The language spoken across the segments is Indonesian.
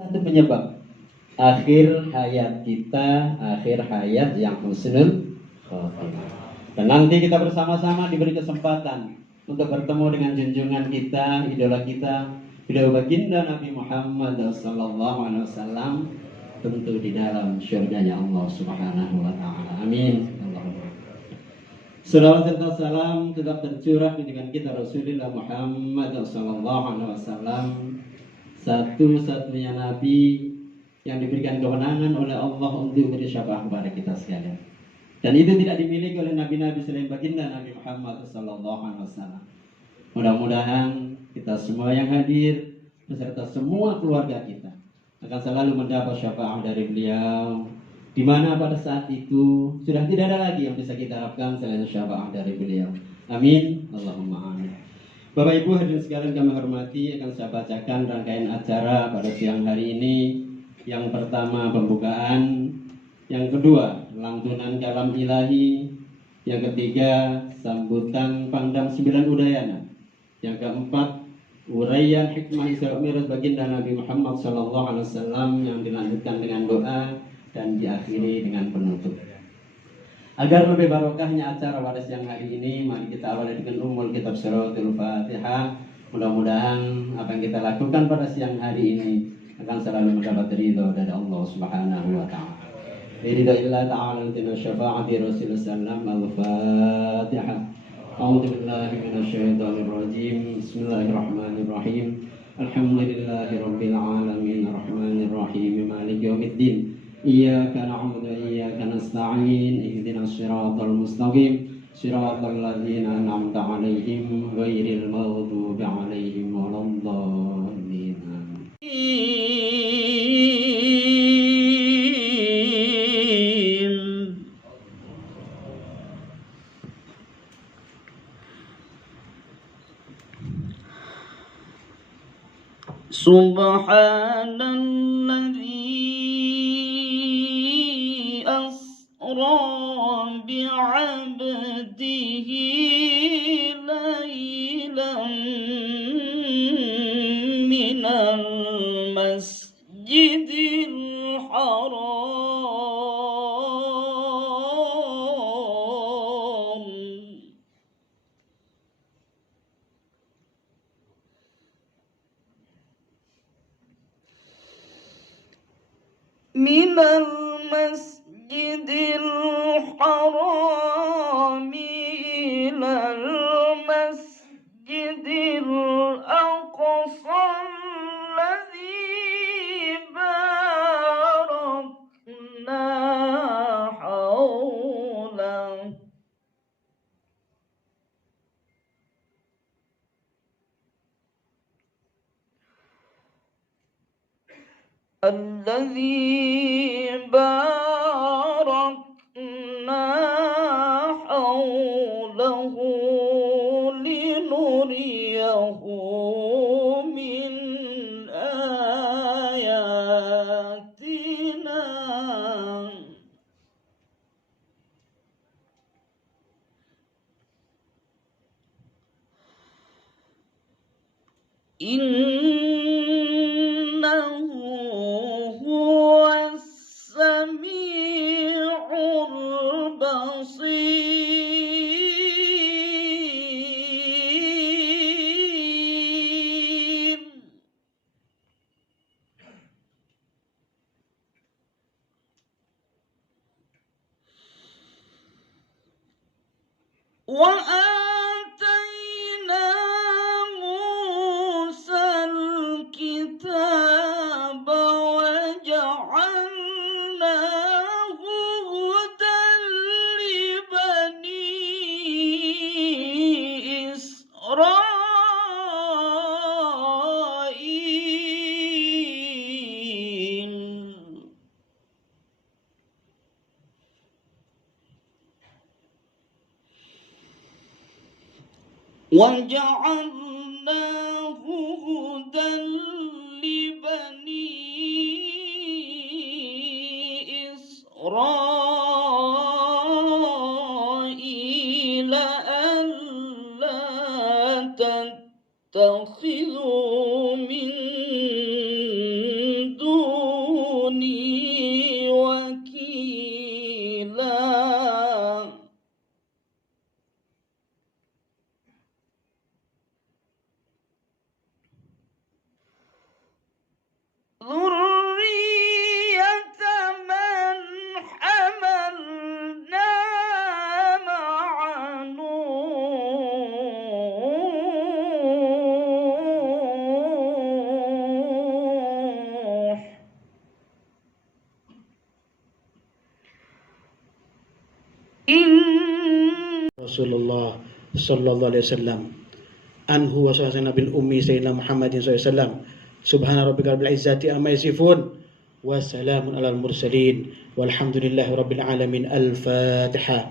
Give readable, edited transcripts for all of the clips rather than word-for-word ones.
Satu penyebab akhir hayat kita, akhir hayat yang husnul khotimah. Dan nanti kita bersama-sama diberi kesempatan untuk bertemu dengan junjungan kita, idola kita, beliau baginda Nabi Muhammad SAW, tentu di dalam syurganya Allah Subhanahu wa taala. Amin. Allahumma. Salawat serta salam tetap tercurah dengan kita Rasulullah Muhammad SAW, satu-satunya nabi yang diberikan kewenangan oleh Allah untuk beri syafaat kepada kita sekalian. Dan itu tidak dimiliki oleh nabi-nabi selain baginda Nabi Muhammad SAW. Mudah-mudahan kita semua yang hadir beserta semua keluarga kita akan selalu mendapat syafaat dari beliau, di mana pada saat itu sudah tidak ada lagi yang bisa kita harapkan selain syafaat dari beliau. Amin. Allahumma amin. Bapak Ibu hadirin sekalian kami hormati, akan saya bacakan rangkaian acara pada siang hari ini. Yang pertama pembukaan, yang kedua lantunan kalam ilahi, yang ketiga sambutan Pangdam 9 Udayana, yang keempat uraian hikmah Isra Mi'raj baginda Nabi Muhammad SAW yang dilanjutkan dengan doa dan diakhiri dengan penutup. Agar lebih barokahnya acara pada siang hari ini, mari kita awali dengan umul kitab suratul Fatihah. Mudah-mudahan apa yang kita lakukan pada siang hari ini akan selalu mendapat ridho dari Allah Subhanahu wa taala. Ridho illa ta'ala tina syafa'ati Rasulullah sallallahu al-Fatihah. A'udzu billahi minasyaitonir rajim. Bismillahirrahmanirrahim. Alhamdulillahirabbil alamin arrahmanir rahim maliki yaumiddin. Iyyaka na'budu wa iyyaka nasta'in ihdinas siratal mustaqim siratal ladzina an'amta 'alaihim ghairil maghdubi 'alaihim waladdallin. Subhanalladzi asra bi'abdihi laylan minal masjidil haram minal masjidil haram ilal masjidil aqsa alladzi barakna hawlahu الذي باركنا حوله لنريه من آياتنا إنه هو السميع البصير وآتينا موسى الكتاب وجعلناه هدى لبني إسرائيل وجعلناه هدى لبني إسرائيل ألا تتخذوا من إن Rasulullah sallallahu alaihi wasallam anhu wa sallallahu nabil ummi sayyidina Muhammadin sallallahu alaihi wasallam subhana rabbika rabbil izzati amma yasifun wa salamun alal mursalin walhamdulillahi rabbil alamin. Al-Fatihah.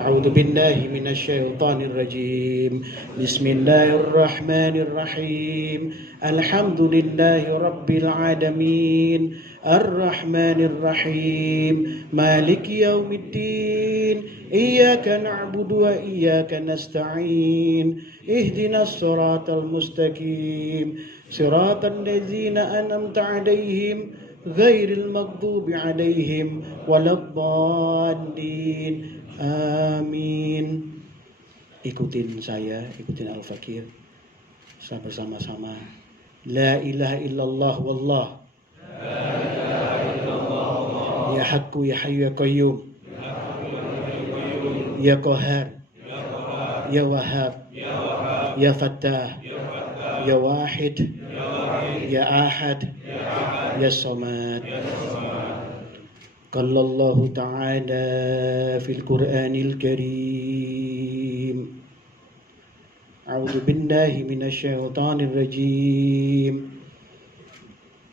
A'udzu billahi minasy syaithanir rajim. Bismillahirrahmanirrahim. Alhamdulillahi rabbil alamin. Ar-Rahmanir Rahim. Maliki yaumiddin. Iyyaka na'budu wa iyyaka nasta'in. Ihdinas siratal mustaqim. Siratal ladzina an'amta 'alaihim ghairil maghdubi 'alaihim waladdallin. Amin. Ikutin saya, ikutin Al-Fakir. Kita bersama-sama. La ilaha illallah wallah. Ya Haqqu ya Hayyu ya Qayyum. Ya Qahhar. Ya Wahhab. Ya Fattah. Ya Wahid. Ya Ahad. Ya Samad. Qala Allah Ta'ala fil Qur'anil Karim. A'udzu billahi minasy syaithanir rajim.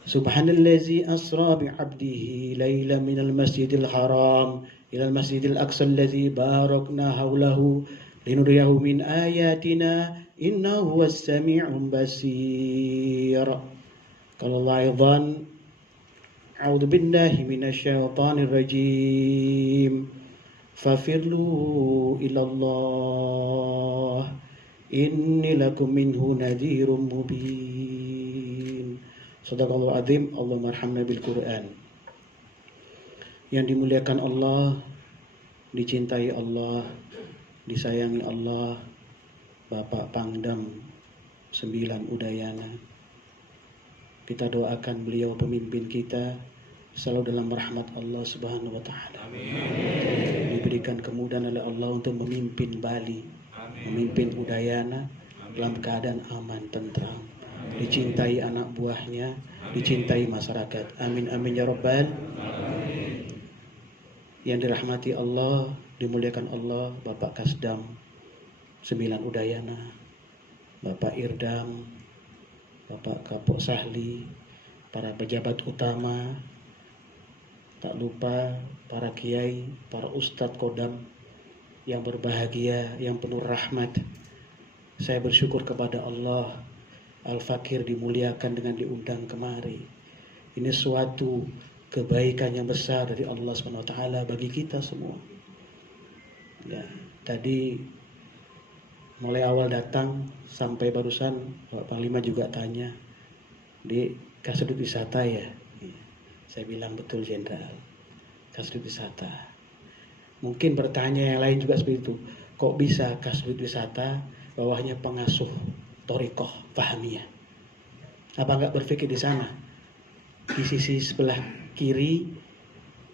Subhanallazi asra bi'abdihi lailan minal masjidil haram ilal masjidil aqsa allazi barakna haulahu linuriyahu min ayatina innahu huwas sami'un basir. Qala Allah aidan a'udzu billahi minasy syaithanir rajim. Fafirlu ilallah inni lakum minhu nadhirum mubin. Sadaqallahu azim. Allahumma arhamna bil Qur'an. Yang dimuliakan Allah, dicintai Allah, disayangi Allah, Bapak Pangdam 9 Udayana. Kita doakan beliau pemimpin kita selalu dalam rahmat Allah Subhanahu wa taala. Amin. Diberikan kemudahan oleh Allah untuk memimpin Bali, memimpin Udayana dalam keadaan aman, tentram. Dicintai anak buahnya, dicintai masyarakat. Amin amin ya rabbal. Yang dirahmati Allah, dimuliakan Allah, Bapak Kasdam 9 Udayana, Bapak Irdam, Bapak Kapok Sahli, para pejabat utama, tak lupa para kiai, para ustadz kodam yang berbahagia, yang penuh rahmat. Saya bersyukur kepada Allah, Al-Fakir dimuliakan dengan diundang kemari. Ini suatu kebaikan yang besar dari Allah SWT bagi kita semua. Ya, tadi mulai awal datang sampai barusan Pak Panglima juga tanya, di Kasudit Wisata ya? Saya bilang betul Jenderal, Kasudit Wisata. Mungkin bertanya yang lain juga seperti itu. Kok bisa Kasudit Wisata bawahnya pengasuh Thoriqoh Fahamiyah? Apa enggak berpikir di sana? Di sisi sebelah kiri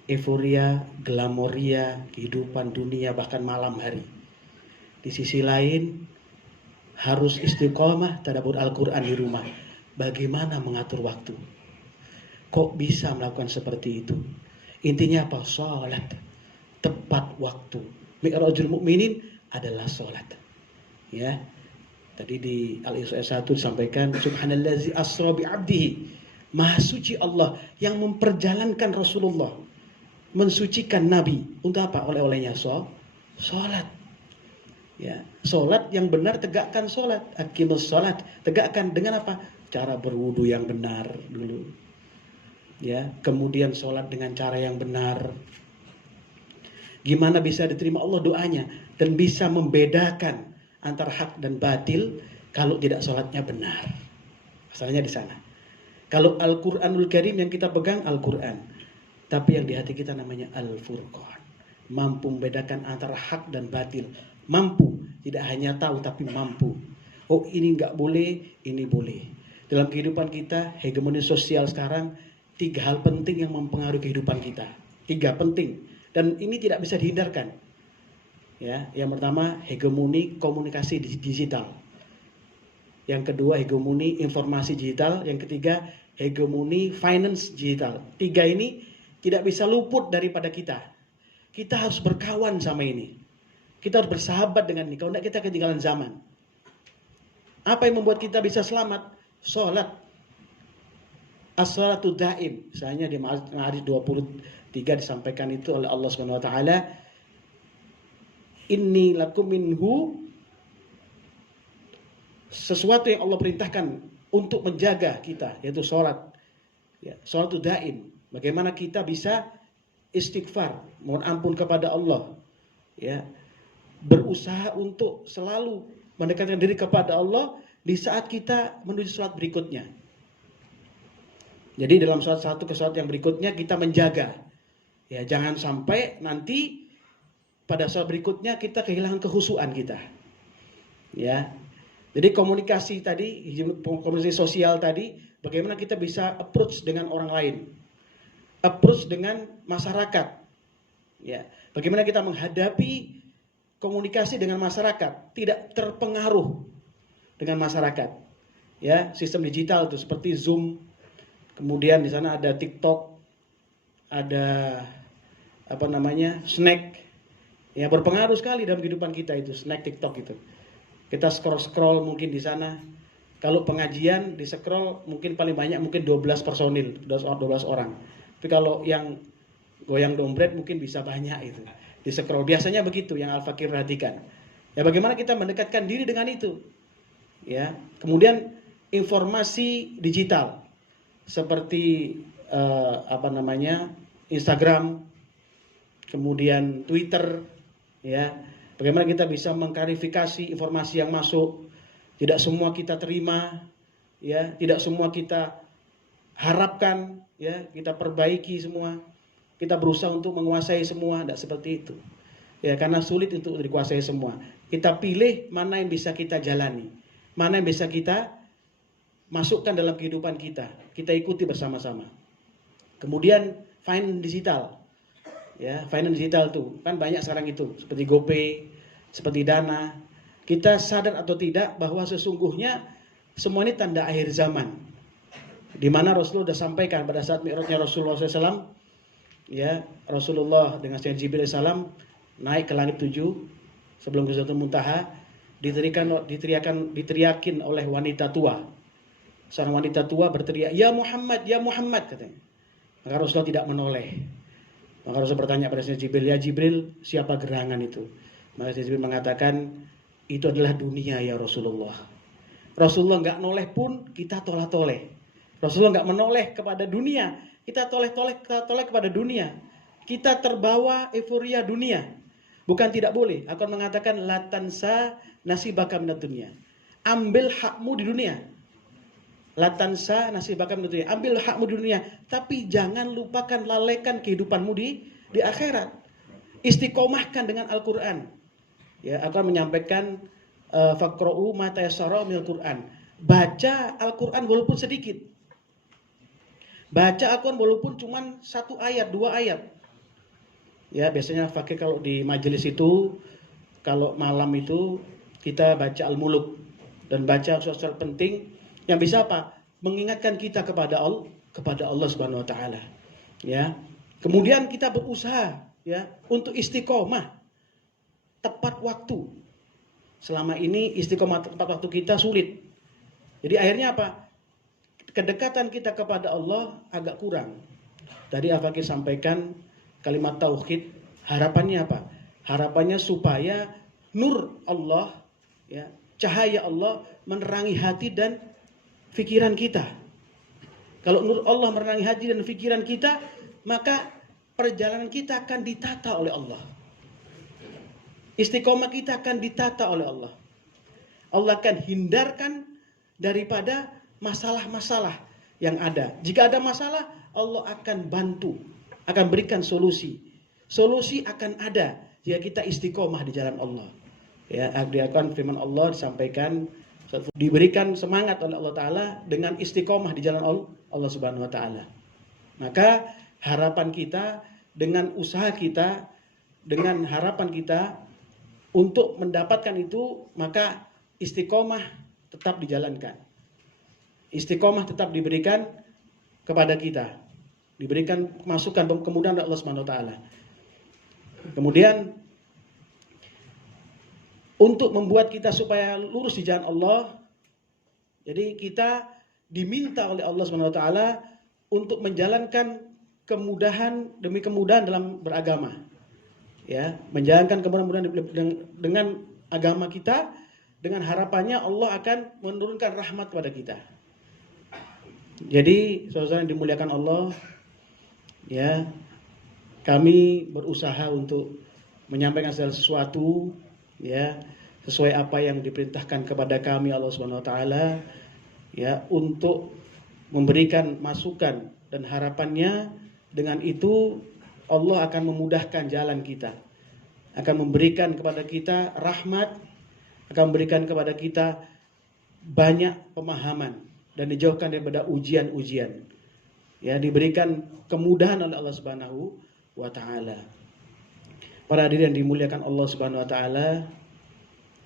euforia, glamoria, kehidupan dunia bahkan malam hari. Di sisi lain harus istiqomah tadabbur Al-Quran di rumah. Bagaimana mengatur waktu? Kok bisa melakukan seperti itu? Intinya apa? Sholat tepat waktu. Mi'rajul Mukminin adalah sholat. Ya, tadi di Al-Isra 1 disampaikan Subhanallazi asra bi'abdihi. Maha suci Allah yang memperjalankan Rasulullah, mensucikan Nabi. Untuk apa? Oleh-olehnya sholat. Ya, sholat yang benar, tegakkan sholat. Aqimus sholat, tegakkan dengan apa? Cara berwudu yang benar dulu. Ya, kemudian sholat dengan cara yang benar. Gimana bisa diterima Allah doanya dan bisa membedakan antara hak dan batil kalau tidak sholatnya benar. Asalnya di sana. Kalau Al-Quranul Karim yang kita pegang Al-Quran, tapi yang di hati kita namanya Al-Furqan. Mampu membedakan antara hak dan batil. Mampu, tidak hanya tahu tapi mampu. Oh ini nggak boleh, ini boleh. Dalam kehidupan kita, hegemoni sosial sekarang, 3 hal penting yang mempengaruhi kehidupan kita. 3 penting. Dan ini tidak bisa dihindarkan. Ya, yang pertama hegemoni komunikasi digital. Yang kedua hegemoni informasi digital. Yang ketiga hegemoni finance digital. 3 ini tidak bisa luput daripada kita. kita harus berkawan sama ini. Kita harus bersahabat dengan ini. Kalau tidak kita ketinggalan zaman. Apa yang membuat kita bisa selamat? Sholat. As-salatu daim. Misalnya di Ma'arij 23 disampaikan itu oleh Allah Subhanahu wa taala, inni lakum minhu, sesuatu yang Allah perintahkan untuk menjaga kita, yaitu sholat. Ya, sholat itu daim. Bagaimana kita bisa istighfar, mohon ampun kepada Allah. Ya, berusaha untuk selalu mendekatkan diri kepada Allah di saat kita menuju sholat berikutnya. Jadi dalam sholat satu ke sholat yang berikutnya kita menjaga. Ya, jangan sampai nanti pada sholat berikutnya kita kehilangan kehusuan kita. Ya. Jadi komunikasi tadi, komunikasi sosial tadi, bagaimana kita bisa approach dengan orang lain, approach dengan masyarakat, ya. Bagaimana kita menghadapi komunikasi dengan masyarakat, tidak terpengaruh dengan masyarakat, ya. Sistem digital itu seperti Zoom, kemudian di sana ada TikTok, ada snack, ya, berpengaruh sekali dalam kehidupan kita itu snack TikTok itu. Kita scroll mungkin di sana. Kalau pengajian di scroll mungkin paling banyak mungkin 12 personil, 12 orang. Tapi kalau yang goyang dompet mungkin bisa banyak itu. Di scroll biasanya begitu yang Al-Fakir perhatikan. Ya, bagaimana kita mendekatkan diri dengan itu? Ya. Kemudian informasi digital seperti Instagram, kemudian Twitter, ya. Bagaimana kita bisa mengklarifikasi informasi yang masuk. Tidak semua kita terima, ya, tidak semua kita harapkan, ya, kita perbaiki semua. Kita berusaha untuk menguasai semua, tidak seperti itu. Ya, karena sulit untuk dikuasai semua. Kita pilih mana yang bisa kita jalani, mana yang bisa kita masukkan dalam kehidupan kita. Kita ikuti bersama-sama. Kemudian finance digital. Ya, finance digital tuh kan banyak sekarang itu, seperti GoPay, seperti Dana. Kita sadar atau tidak bahwa sesungguhnya semua ini tanda akhir zaman. Di mana Rasulullah sudah sampaikan pada saat Mi'rajnya Rasulullah SAW, ya, Rasulullah dengan Sayyidina Jibril SAW naik ke langit 7 sebelum ke Sidratul Muntaha, diteriakin oleh wanita tua. Seorang wanita tua berteriak, "Ya Muhammad, ya Muhammad," katanya. Maka Rasulullah tidak menoleh. Maka Rasul bertanya pada Sayyidina Jibril, "Ya Jibril, siapa gerangan itu?" Maka Sayyidina Jibril mengatakan, "Itu adalah dunia ya Rasulullah." Rasulullah nggak noleh pun kita toleh-toleh. Rasulullah nggak menoleh kepada dunia, kita toleh-toleh kepada dunia. Kita terbawa euforia dunia. Bukan tidak boleh. Aku mengatakan la tansa nasibaka minad dunya. Ambil hakmu di dunia. La tansa nasibaka minad dunya. Ambil hakmu di dunia, tapi jangan lupakan, lalaikan kehidupanmu di akhirat. Istiqomahkan dengan Al-Qur'an. Ya, aku akan menyampaikan faqra'u ma tayassara minal Qur'an. Baca Al-Qur'an walaupun sedikit. Baca Al-Qur'an walaupun cuma 1 ayat, 2 ayat. Ya, biasanya fakir kalau di majelis itu, kalau malam itu kita baca Al-Muluk dan baca surat-surat penting yang bisa apa? Mengingatkan kita kepada Allah Subhanahu wa taala. Ya. Kemudian kita berusaha, ya, untuk istiqomah tepat waktu. Selama ini istiqomah tepat waktu kita sulit. Jadi akhirnya apa? Kedekatan kita kepada Allah agak kurang. Tadi Al-Fakir sampaikan kalimat tauhid, harapannya apa? Harapannya supaya nur Allah, ya, cahaya Allah menerangi hati dan pikiran kita. Kalau nur Allah menerangi hati dan pikiran kita, maka perjalanan kita akan ditata oleh Allah. Istiqomah kita akan ditata oleh Allah. Allah akan hindarkan daripada masalah-masalah yang ada. Jika ada masalah, Allah akan bantu, akan berikan solusi. Solusi akan ada jika kita istiqomah di jalan Allah. Ya, diakan firman Allah disampaikan, diberikan semangat oleh Allah Ta'ala dengan istiqomah di jalan Allah Subhanahu wa Ta'ala. Maka harapan kita dengan usaha kita, dengan harapan kita untuk mendapatkan itu, maka istiqomah tetap dijalankan. Istiqomah tetap diberikan kepada kita. Diberikan masukan kemudahan dari Allah Subhanahu wa taala. Kemudian untuk membuat kita supaya lurus di jalan Allah, jadi kita diminta oleh Allah Subhanahu wa taala untuk menjalankan kemudahan demi kemudahan dalam beragama. Ya, menjalankan kemudahan dengan agama kita, dengan harapannya Allah akan menurunkan rahmat kepada kita. Jadi, saudara yang dimuliakan Allah, ya, kami berusaha untuk menyampaikan segala sesuatu, ya, sesuai apa yang diperintahkan kepada kami Allah Subhanahu wa taala, ya, untuk memberikan masukan dan harapannya dengan itu Allah akan memudahkan jalan kita, akan memberikan kepada kita rahmat, akan memberikan kepada kita banyak pemahaman dan dijauhkan daripada ujian-ujian. Ya, diberikan kemudahan oleh Allah Subhanahu wa taala. Para hadirin yang dimuliakan Allah Subhanahu wa taala,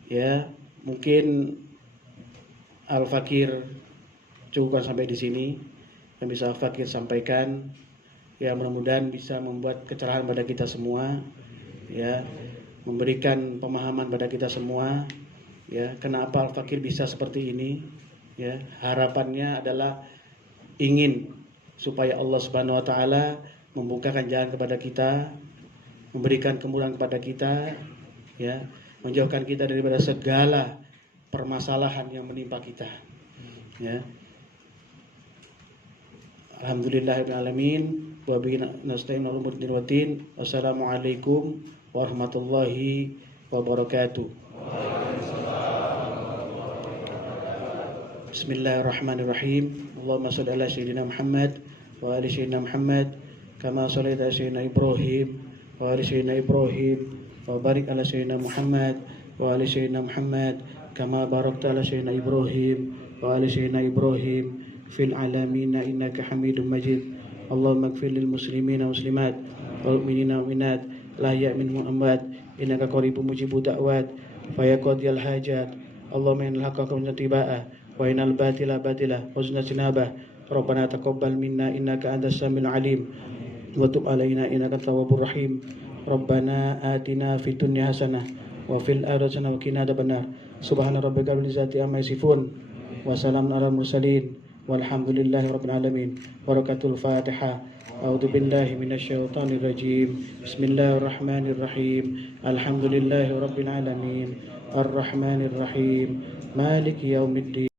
ya, mungkin Al-Fakir cukupkan sampai di sini. Yang bisa Al-Fakir sampaikan, ya, mudah-mudahan bisa membuat kecerahan pada kita semua, ya, memberikan pemahaman pada kita semua, ya, kenapa Al-Fakir bisa seperti ini, ya. Harapannya adalah ingin supaya Allah Subhanahu wa taala membukakan jalan kepada kita, memberikan kemudahan kepada kita, ya, menjauhkan kita daripada segala permasalahan yang menimpa kita, ya. Alhamdulillahirabbil alamin wa bihi nasta'in ala umuri din. Wassalamualaikum warahmatullahi wabarakatuh. Bismillahirrahmanirrahim. Allahumma shalli ala sayyidina Muhammad wa ali sayyidina Muhammad kama shallaita ala sayyidina Ibrahim wa ali sayyidina Ibrahim wa barik ala sayyidina Muhammad wa ali sayyidina Muhammad kama barakta ala sayyidina Ibrahim wa ali sayyidina Ibrahim fil alamin innaka Hamidum Majid. Allahumma ighfir lil muslimina muslimat wal mu'minina mu'minat la ya'minhum amwat innaka qaribun mujibud da'wat fa yaqdiyal hajat. Allahumma innal haqqa qawlan tibaa wa innal batila batila husna jinabah. Rabbana taqabbal minna innaka antas samiul alim wa tub alaina innaka tawwabur rahim. Rabbana atina fid dunya hasanah wa fil akhirati hasanah wa qina adzabannar. Subhana rabbika rabbil izzati amma yasifun wa salamun alal mursalin walhamdulillahi rabbil alamin. Barakatul Fatihah. A'udzu billahi minasyaitonir rajim. Bismillahirrahmanirrahim. Alhamdulillahi rabbil alamin. Arrahmanir rahim. Maliki yaumiddin.